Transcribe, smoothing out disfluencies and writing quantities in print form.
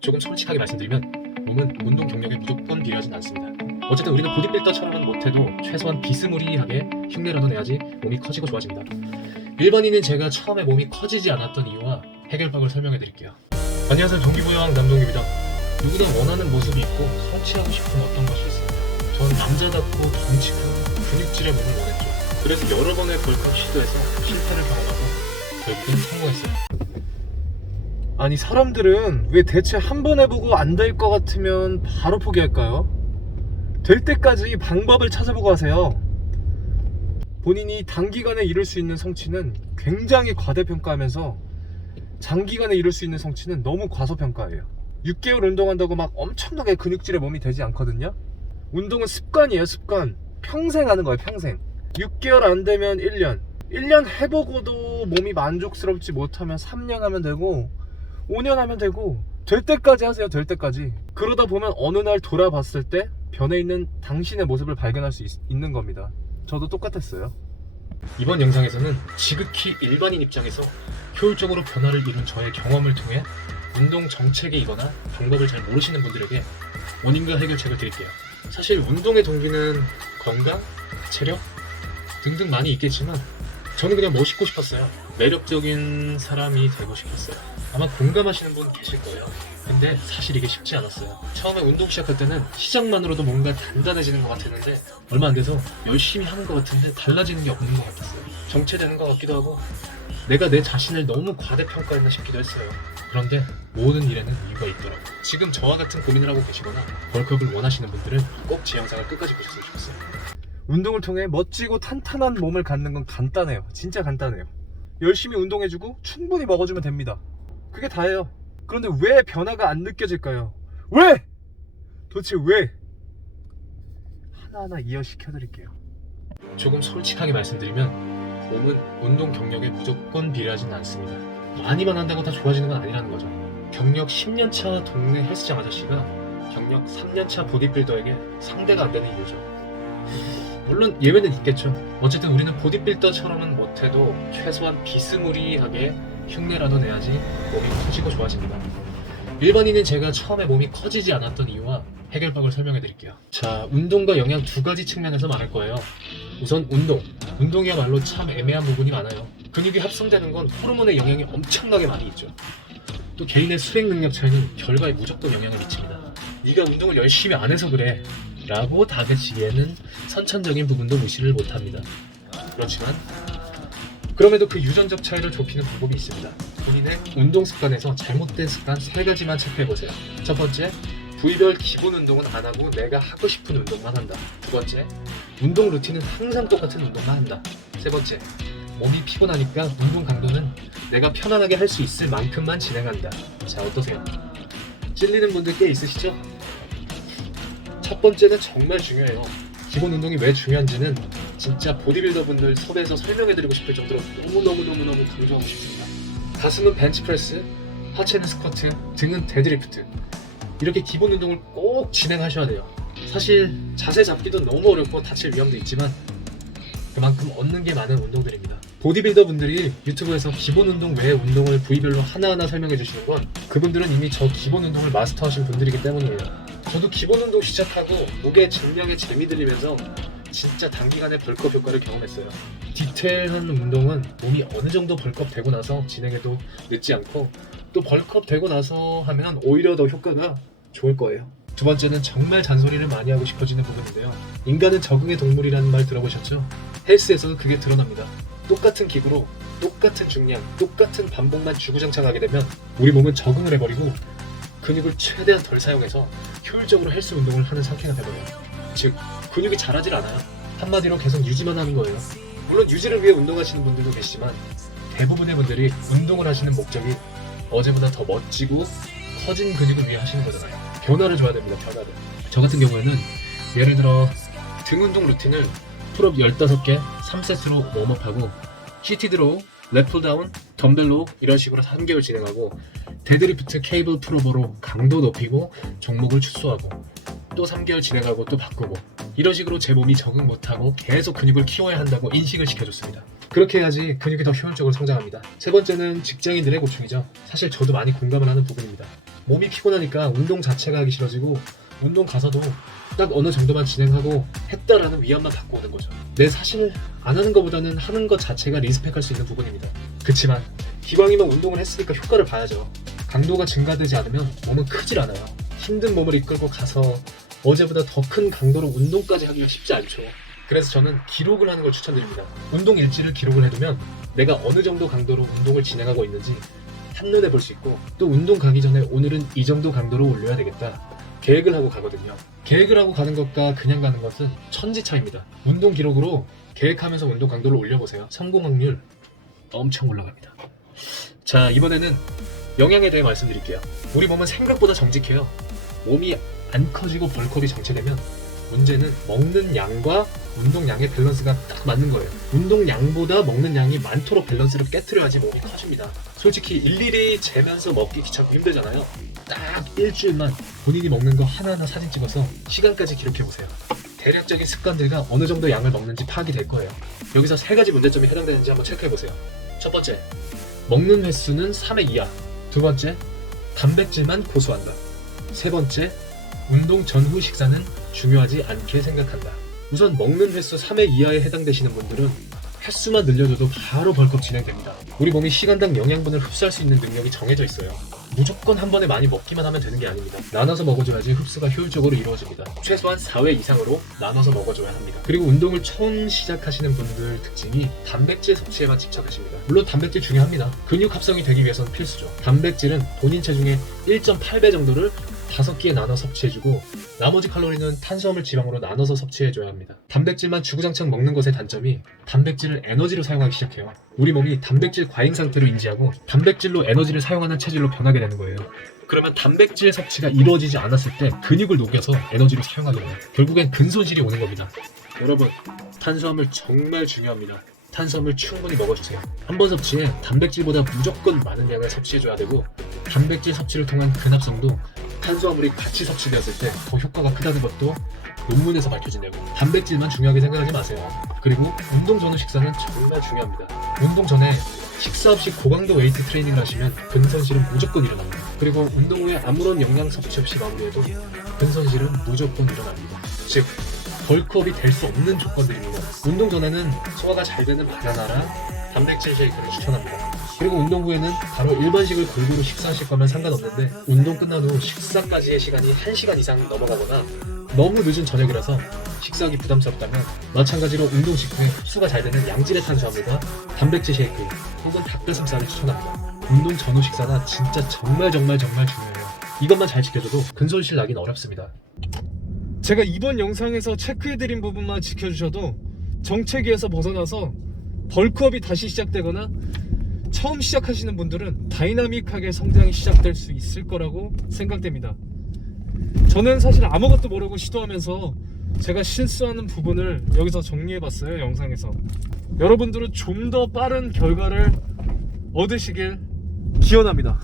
조금 솔직하게 말씀드리면 몸은 운동 경력에 무조건 비례하진 않습니다. 어쨌든 우리는 보디빌더처럼은 못해도 최소한 비스무리하게 흉내라도 내야지 몸이 커지고 좋아집니다. 일반인인 제가 처음에 몸이 커지지 않았던 이유와 해결법을 설명해 드릴게요. 안녕하세요, 동기부여왕 남동기입니다. 누구나 원하는 모습이 있고 성취하고 싶은 어떤 것이 있습니다. 전 남자답고 덩치 큰 근육질의 몸을 원했죠. 그래서 여러 번의 벌크업 시도해서 실패를 경험하고 결국은 성공했어요. 아니, 사람들은 왜 대체 한 번 해보고 안 될 것 같으면 바로 포기할까요? 될 때까지 방법을 찾아보고 하세요. 본인이 단기간에 이룰 수 있는 성취는 굉장히 과대평가하면서 장기간에 이룰 수 있는 성취는 너무 과소평가해요. 6개월 운동한다고 막 엄청나게 근육질의 몸이 되지 않거든요. 운동은 습관이에요, 습관. 평생 하는 거예요, 평생. 6개월 안 되면 1년 1년 해보고도 몸이 만족스럽지 못하면 3년 하면 되고 5년 하면 되고, 될 때까지 하세요. 될 때까지. 그러다 보면 어느 날 돌아봤을 때 변해 있는 당신의 모습을 발견할 수 있는 겁니다. 저도 똑같았어요. 이번 영상에서는 지극히 일반인 입장에서 효율적으로 변화를 이룬 저의 경험을 통해 운동 정책이거나 방법을 잘 모르시는 분들에게 원인과 해결책을 드릴게요. 사실 운동의 동기는 건강, 체력 등등 많이 있겠지만 저는 그냥 멋있고 싶었어요. 매력적인 사람이 되고 싶었어요. 아마 공감하시는 분 계실 거예요. 근데 사실 이게 쉽지 않았어요. 처음에 운동 시작할 때는 시작만으로도 뭔가 단단해지는 것 같았는데 얼마 안 돼서 열심히 하는 것 같은데 달라지는 게 없는 것 같았어요. 정체되는 것 같기도 하고 내가 내 자신을 너무 과대평가했나 싶기도 했어요. 그런데 모든 일에는 이유가 있더라고요. 지금 저와 같은 고민을 하고 계시거나 벌크업을 원하시는 분들은 꼭 제 영상을 끝까지 보셨으면 좋겠어요. 운동을 통해 멋지고 탄탄한 몸을 갖는 건 간단해요. 진짜 간단해요. 열심히 운동해주고 충분히 먹어주면 됩니다. 그게 다예요. 그런데 왜 변화가 안 느껴질까요? 왜? 도대체 왜? 하나하나 이어시켜드릴게요. 조금 솔직하게 말씀드리면 몸은 운동 경력에 무조건 비례하진 않습니다. 많이만 한다고 다 좋아지는 건 아니라는 거죠. 경력 10년차 동네 헬스장 아저씨가 경력 3년차 보디빌더에게 상대가 안 되는 이유죠. 물론 예외는 있겠죠. 어쨌든 우리는 보디빌더처럼은 못해도 최소한 비스무리하게 흉내라도 내야지 몸이 커지고 좋아집니다. 일반인인 제가 처음에 몸이 커지지 않았던 이유와 해결법을 설명해 드릴게요. 자, 운동과 영양 두 가지 측면에서 말할 거예요. 우선 운동이야말로 참 애매한 부분이 많아요. 근육이 합성되는 건 호르몬의 영향이 엄청나게 많이 있죠. 또 개인의 수행 능력 차이는 결과에 무조건 영향을 미칩니다. 네가 운동을 열심히 안 해서 그래 라고 다그치기에는 선천적인 부분도 무시를 못합니다. 그렇지만 그럼에도 그 유전적 차이를 좁히는 방법이 있습니다. 본인의 운동 습관에서 잘못된 습관 3가지만 체크해보세요. 첫 번째, 부위별 기본 운동은 안 하고 내가 하고 싶은 운동만 한다. 두 번째, 운동 루틴은 항상 똑같은 운동만 한다. 세 번째, 몸이 피곤하니까 운동 강도는 내가 편안하게 할 수 있을 만큼만 진행한다. 자, 어떠세요? 찔리는 분들 꽤 있으시죠? 첫 번째는 정말 중요해요. 기본 운동이 왜 중요한지는 진짜 보디빌더 분들 섭외해서 설명해드리고 싶을 정도로 너무너무 강조하고 싶습니다. 가슴은 벤치프레스, 하체는 스쿼트, 등은 데드리프트, 이렇게 기본 운동을 꼭 진행하셔야 돼요. 사실 자세 잡기도 너무 어렵고 다칠 위험도 있지만 그만큼 얻는 게 많은 운동들입니다. 보디빌더 분들이 유튜브에서 기본 운동 외의 운동을 부위별로 하나하나 설명해 주시는 건 그분들은 이미 저 기본 운동을 마스터하신 분들이기 때문이에요. 저도 기본 운동 시작하고 무게 증량에 재미 들리면서 진짜 단기간에 벌크업 효과를 경험했어요. 디테일한 운동은 몸이 어느 정도 벌크업 되고 나서 진행해도 늦지 않고 또 벌크업 되고 나서 하면 오히려 더 효과가 좋을 거예요. 두 번째는 정말 잔소리를 많이 하고 싶어지는 부분인데요. 인간은 적응의 동물이라는 말 들어보셨죠? 헬스에서는 그게 드러납니다. 똑같은 기구로 똑같은 중량, 똑같은 반복만 주구장창 하게 되면 우리 몸은 적응을 해버리고 근육을 최대한 덜 사용해서 효율적으로 헬스 운동을 하는 상태가 돼버려요. 즉, 근육이 자라질 않아요. 한마디로 계속 유지만 하는 거예요. 물론 유지를 위해 운동하시는 분들도 계시지만 대부분의 분들이 운동을 하시는 목적이 어제보다 더 멋지고 커진 근육을 위해 하시는 거잖아요. 변화를 줘야 됩니다. 변화를. 저 같은 경우에는 예를 들어 등 운동 루틴을 풀업 15개 3세트로 웜업하고 CT 드로우, 랩 다운, 덤벨로 이런 식으로 3개월 진행하고 데드리프트 케이블 풀업으로 강도 높이고 종목을 축소하고 또 3개월 진행하고 또 바꾸고 이런 식으로 제 몸이 적응 못하고 계속 근육을 키워야 한다고 인식을 시켜줬습니다. 그렇게 해야지 근육이 더 효율적으로 성장합니다. 세 번째는 직장인들의 고충이죠. 사실 저도 많이 공감을 하는 부분입니다. 몸이 피곤하니까 운동 자체가 하기 싫어지고 운동 가서도 딱 어느 정도만 진행하고 했다라는 위안만 받고 오는 거죠. 내 사실 안 하는 것보다는 하는 것 자체가 리스펙할 수 있는 부분입니다. 그치만 기왕이면 운동을 했으니까 효과를 봐야죠. 강도가 증가되지 않으면 몸은 크질 않아요. 힘든 몸을 이끌고 가서 어제보다 더 큰 강도로 운동까지 하기가 쉽지 않죠. 그래서 저는 기록을 하는 걸 추천드립니다. 운동 일지를 기록을 해두면 내가 어느 정도 강도로 운동을 진행하고 있는지 한눈에 볼 수 있고, 또 운동 가기 전에 오늘은 이 정도 강도로 올려야 되겠다 계획을 하고 가거든요. 계획을 하고 가는 것과 그냥 가는 것은 천지 차이입니다. 운동 기록으로 계획하면서 운동 강도를 올려보세요. 성공 확률 엄청 올라갑니다. 자, 이번에는 영양에 대해 말씀드릴게요. 우리 몸은 생각보다 정직해요. 몸이 안 커지고 벌크업이 정체되면 문제는 먹는 양과 운동량의 밸런스가 딱 맞는 거예요. 운동량보다 먹는 양이 많도록 밸런스를 깨트려야지 몸이 커집니다. 솔직히 일일이 재면서 먹기 귀찮고 힘들잖아요. 딱 일주일만 본인이 먹는 거 하나하나 사진 찍어서 시간까지 기록해보세요. 대략적인 습관들과 어느 정도 양을 먹는지 파악이 될 거예요. 여기서 세 가지 문제점이 해당되는지 한번 체크해보세요. 첫 번째, 먹는 횟수는 3회 이하. 두 번째, 단백질만 고수한다. 세 번째, 운동 전후 식사는 중요하지 않게 생각한다. 우선 먹는 횟수 3회 이하에 해당되시는 분들은 횟수만 늘려줘도 바로 벌컥 진행됩니다. 우리 몸이 시간당 영양분을 흡수할 수 있는 능력이 정해져 있어요. 무조건 한 번에 많이 먹기만 하면 되는 게 아닙니다. 나눠서 먹어줘야지 흡수가 효율적으로 이루어집니다. 최소한 4회 이상으로 나눠서 먹어줘야 합니다. 그리고 운동을 처음 시작하시는 분들 특징이 단백질 섭취에만 집착하십니다. 물론 단백질 중요합니다. 근육 합성이 되기 위해서는 필수죠. 단백질은 본인 체중의 1.8배 정도를 5끼에 나눠 섭취해주고 나머지 칼로리는 탄수화물 지방으로 나눠서 섭취해줘야 합니다. 단백질만 주구장창 먹는 것의 단점이 단백질을 에너지로 사용하기 시작해요. 우리 몸이 단백질 과잉 상태로 인지하고 단백질로 에너지를 사용하는 체질로 변하게 되는 거예요. 그러면 단백질 섭취가 이루어지지 않았을 때 근육을 녹여서 에너지로 사용하게 돼요. 결국엔 근손실이 오는 겁니다. 여러분, 탄수화물 정말 중요합니다. 탄수화물 충분히 먹어주세요. 한 번 섭취에 단백질보다 무조건 많은 양을 섭취해줘야 되고, 단백질 섭취를 통한 근합성도 탄수화물이 같이 섭취되었을 때 더 효과가 크다는 것도 논문에서 밝혀진다고. 단백질만 중요하게 생각하지 마세요. 그리고 운동 전후 식사는 정말 중요합니다. 운동 전에 식사 없이 고강도 웨이트 트레이닝을 하시면 근손실은 무조건 일어납니다. 그리고 운동 후에 아무런 영양 섭취 없이 마무리해도 근손실은 무조건 일어납니다. 즉, 벌크업이 될 수 없는 조건들입니다. 운동 전에는 소화가 잘 되는 바나나랑 단백질 쉐이크를 추천합니다. 그리고 운동 후에는 바로 일반식을 골고루 식사하실 거면 상관없는데, 운동 끝난 후 식사까지의 시간이 1시간 이상 넘어가거나 너무 늦은 저녁이라서 식사하기 부담스럽다면 마찬가지로 운동 직후에 흡수가 잘 되는 양질의 탄수화물과 단백질 쉐이크 혹은 닭가슴살을 추천합니다. 운동 전후 식사가 진짜 정말 중요해요. 이것만 잘 지켜줘도 근손실 나긴 어렵습니다. 제가 이번 영상에서 체크해드린 부분만 지켜주셔도 정체기에서 벗어나서 벌크업이 다시 시작되거나 처음 시작하시는 분들은 다이나믹하게 성장이 시작될 수 있을 거라고 생각됩니다. 저는 사실 아무것도 모르고 시도하면서 제가 실수하는 부분을 여기서 정리해봤어요, 영상에서. 여러분들은 좀 더 빠른 결과를 얻으시길 기원합니다.